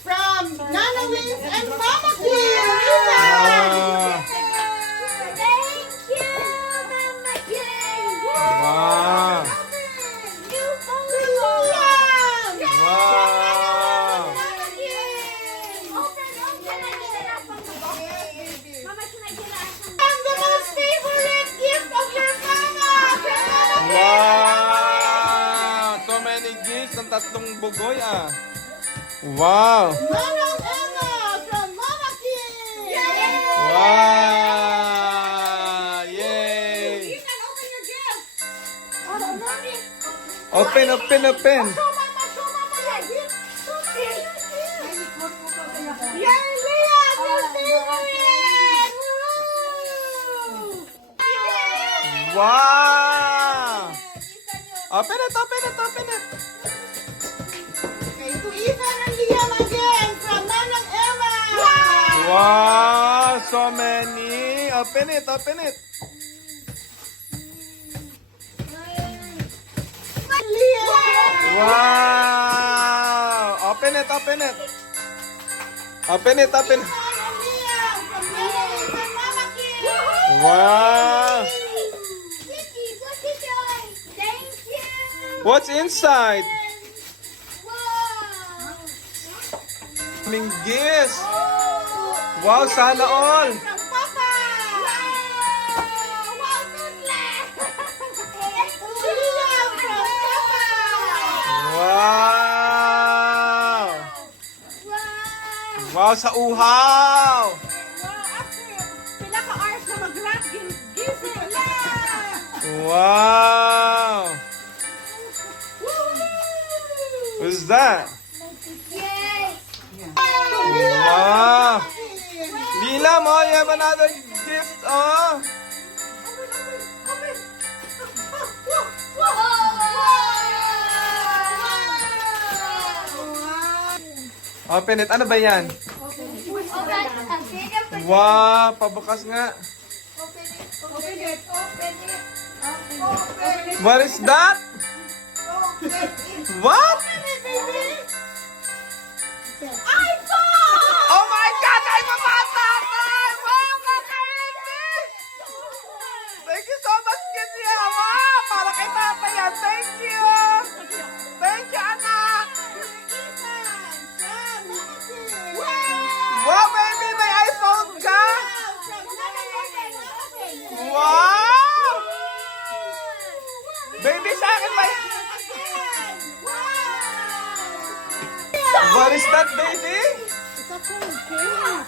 From Nana Wings and Mama Kim. Thank you, Mama Kim. Wow. New phone. Wow. Mama Kim. Open. Can I get it out from the box? Mama, can I get it out from the And the most favorite gift of your mama. Wow. So many gifts ng tatlong bugoy Wow. Manang Emma from Mama Kim. Wow. Yay. You can open your gift. Open. Show mama your gift. Yay, Leah, your favorite. Woo! Wow. Open it. Okay, to Ethan and Liam again from Manang Emma. Wow. So many. Open it. Liam. Wow. Open it. Ethan and Liam from Nana Wings and Mama Kim. Wow. Cookies, look at yours. Thank you. What's inside? Wow. Daming gifts. Wow, sana all. From Papa. Wow, Tootler. To Liam from Papa. Wow. Wow. Wow, sa uhaw. Pinaka-ars na mag-wrap gift nila. Wow. What's that? Yay. Wow. Lila mo, you have another gift, Open it. Ano ba yan? Wow, pabukas nga. What is that? What? Oh my God! Ay, mamatapay! Wow, kakainin! Thank you so much, Kizia! Wow, para kay tatay yan. Thank you! Thank you, anak! Wow, baby! May iPhone ka? Wow! Baby, sa akin may... What is that, baby?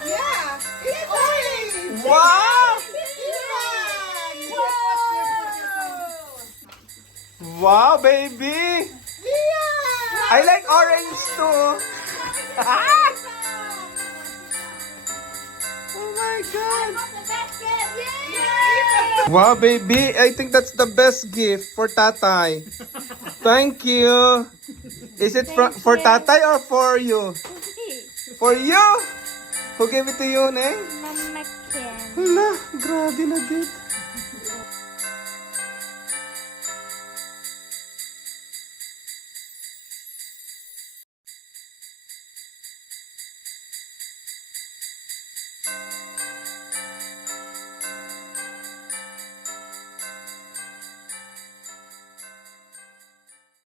Yeah, it's orange. Wow! Wow, baby! I like orange too. Oh my God! Wow, baby! I think that's the best gift for Tatay. Thank you. Is it for Tatay or for you? For you? Who gave it to you, Neng? Mama Kim. Hala, grabe na gift.